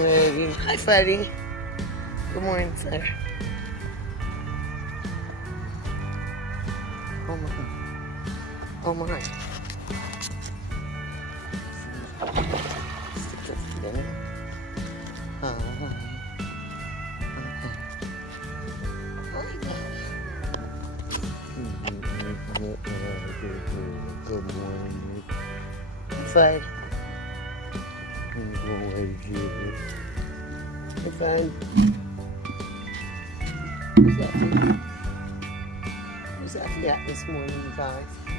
Hey, hi, Freddie. Good morning, sir. Oh my. Oh my. Stick your feet in there. Okay. Good morning. Fred. Hey, Fred. Who's that for? Who's that for this morning, you guys?